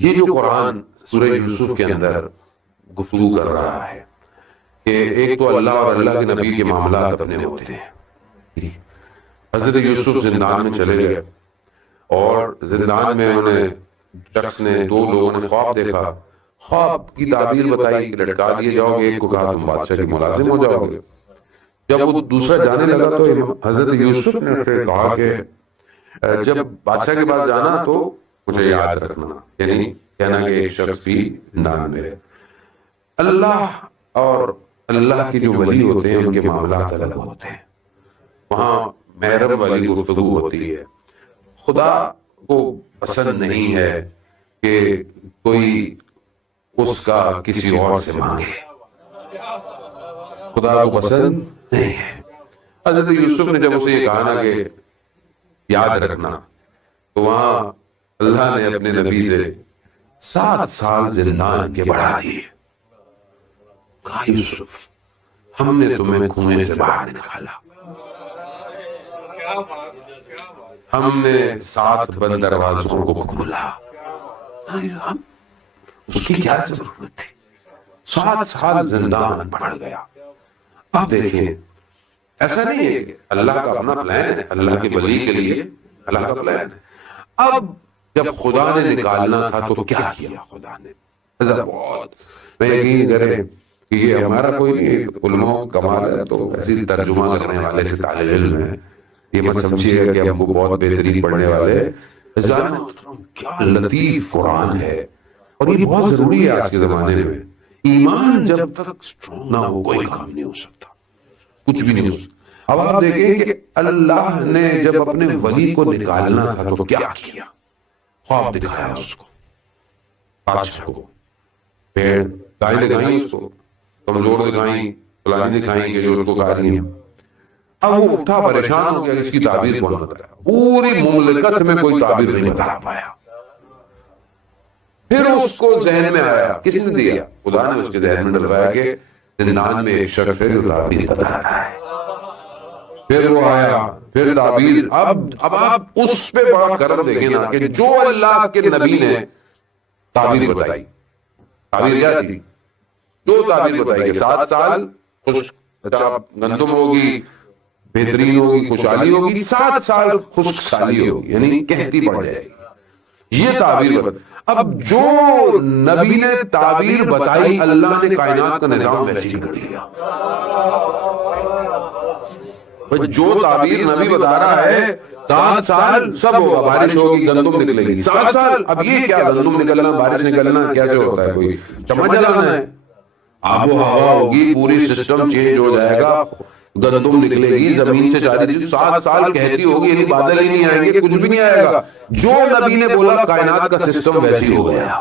یہ جو قرآن سورہ یوسف کے اندر گفتگو کر رہا ہے کہ ایک تو اللہ اور اللہ کے نبی کے معاملات اپنے ہوتے ہیں. حضرت یوسف زندان میں چلے گئے اور زندان میں انہیں شخص نے، دو لوگوں نے خواب دیکھا. خواب کی تعبیر بتائی کہ لٹکا دیے جاؤ گے، ایک کو کہا تم بادشاہ کے ملازم ہو جاؤ گے. جب وہ دوسرا جانے لگا تو حضرت یوسف نے اسے کہا کہ جب بادشاہ کے پاس جانا تو مجھے یاد رکھنا، یعنی کہنا کہ ایک شخص بھی زندان میں ہے. اللہ اور اللہ کے جو ولی ہوتے ہیں ان کے معاملات الگ ہوتے ہیں. وہاں محرم والی گفتگو ہوتی ہے. خدا کو پسند نہیں ہے کہ کوئی اس کا کسی اور سے مانگے. خدا کو پسند نہیں ہے. حضرت یوسف نے جب اسے یہ کہا نا کہ یاد رکھنا، تو وہاں اللہ نے اپنے نبی سے 7 سال زندان کے بڑھا دیے. کہا یوسف ہم نے تمہیں کنویں سے باہر نکالا، ہم نے 7 بند دروازوں کو کھولا. اس کی کیا ضرورت تھی؟ 7 سال زندان بڑھ گیا. اب دیکھیں ایسا نہیں ہے کہ اللہ کا اپنا پلان ہے، اللہ کے ولی کے لیے اللہ کا پلان ہے. اب جب خدا نے نکالنا تھا تو کیا کیا خدا نے؟ بہت میں یقین کریں کہ یہ ہمارا کوئی نہیں، علماء کمال ہے تو ایسی ترجمہ کرنے والے سے طالب علم ہے، یہ مت سمجھیے گا کہ ہم کو بہت بہترین پڑھنے والے. کیا لطیف قرآن ہے، اور یہ بہت ضروری ہے آج کے زمانے میں. ایمان جب تک اسٹرانگ نہ ہو کوئی کام نہیں ہو سکتا، کچھ بھی نہیں ہو سکتا. اب آپ دیکھیں کہ اللہ نے جب اپنے ولی کو نکالنا تھا تو کیا کیا؟ خواب دکھایا اس کو، بادشاہ کو. پیڑ گائیں دکھائیں اس کو، کمزور دکھائیں، فلانی دکھائیں کہ جو اس کو کہا رہی ہیں. اب وہ اٹھا پریشان ہو گیا، اس کی تعبیر کون بتایا؟ پوری مملکت میں کوئی تعبیر نہیں بتا پایا. پھر اس کو ذہن میں آیا، کس نے دیا؟ خدا نے اس کے ذہن میں ڈلوایا کہ زندان میں ایک شخص ہے جو تعبیر بتاتا ہے. پھر وہ آیا، پھر تعبیر. اب آپ اس پہ بڑا کرم دیکھیں نا کہ جو اللہ کے نبی نے تعبیر بتائی. تعبیر کیا تھی؟ جو تعبیر بتائی کہ 7 سال خشک، اچھا گندم ہوگی، بہترین ہوگی، خوشحالی ہوگی، 7 سال خشک سالی ہوگی، یعنی کہتی پڑ جائے گی. یہ تعبیر بتائی. اب جو نبی نے تعبیر بتائی اللہ نے کائنات کا نظام ویسے کر دیا. جو تعبیر نبی بتا رہا ہے 7 سال سب ہوگا، بارش ہوگی، گندم نکلے گی. 7 سال اب یہ کیا گندم نکلنا، بارش نکلنا کیسے ہوتا ہے؟ کوئی چمچ جلانا ہے؟ آب و ہوا ہوگی، پوری سسٹم چینج ہو جائے گا، گندم نکلے گی زمین سے جاری. 7 سال کہتی ہوگی، یعنی بادل ہی نہیں آئیں گے، کچھ بھی نہیں آئے گا. جو نبی نے بولا کائنات کا سسٹم ویسی ہو گیا.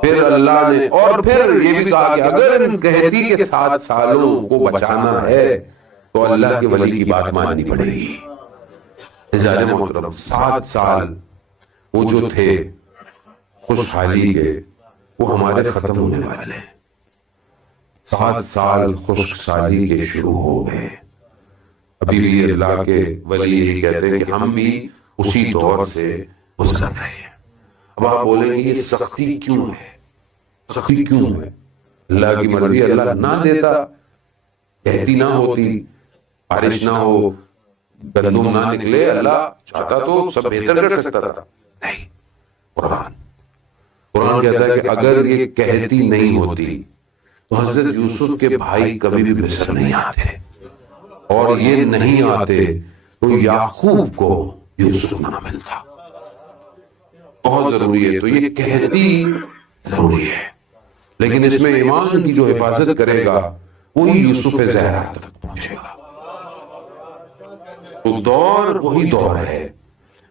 پھر اللہ نے اور پھر یہ بھی کہا کہ اگر کہتی کہ 7 سالوں کو بچانا ہے تو اللہ کے ولی کی بات ماننی پڑے گی. عزیزان محترم 7 سال وہ جو تھے خوشحالی کے، وہ ہمارے ختم ہونے والے ہیں. 7 سال خشک سالی کے شروع ہو گئے. ابھی بھی اللہ کے ولی یہی کہتے ہیں کہ ہم بھی اسی دور سے گزر رہے ہیں. اب آپ بولیں گے یہ سختی کیوں ہے؟ سختی کیوں ہے؟ اللہ کی مرضی، اللہ نہ دیتا، کہتی نہ ہوتی، بارش نہ ہو، گندم نہ نکلے، اللہ چاہتا تو سب بہتر کر سکتا تھا. نہیں، قرآن کہتا ہے کہ اگر یہ کہتی نہیں ہوتی تو حضرت یوسف کے بھائی کبھی بھی مصر نہیں آتے، اور یہ نہیں آتے تو یعقوب کو یوسف نہ ملتا. بہت ضروری ہے. تو یہ کہتی ضروری ہے، لیکن اس میں ایمان کی جو حفاظت کرے گا وہی یوسف زہرا تک پہنچے گا. تو دور وہی دور ہے،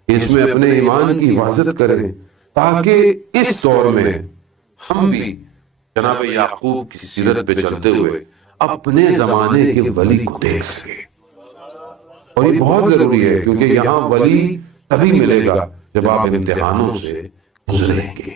اس میں اپنے ایمان کی حفاظت کریں تاکہ اس دور میں ہم بھی جناب یعقوب کی سیرت پہ چلتے ہوئے اپنے زمانے کے ولی کو دیکھ سکے. اور یہ بہت ضروری ہے کیونکہ یہاں ولی تبھی ملے گا جب آپ امتحانوں سے گزریں گے.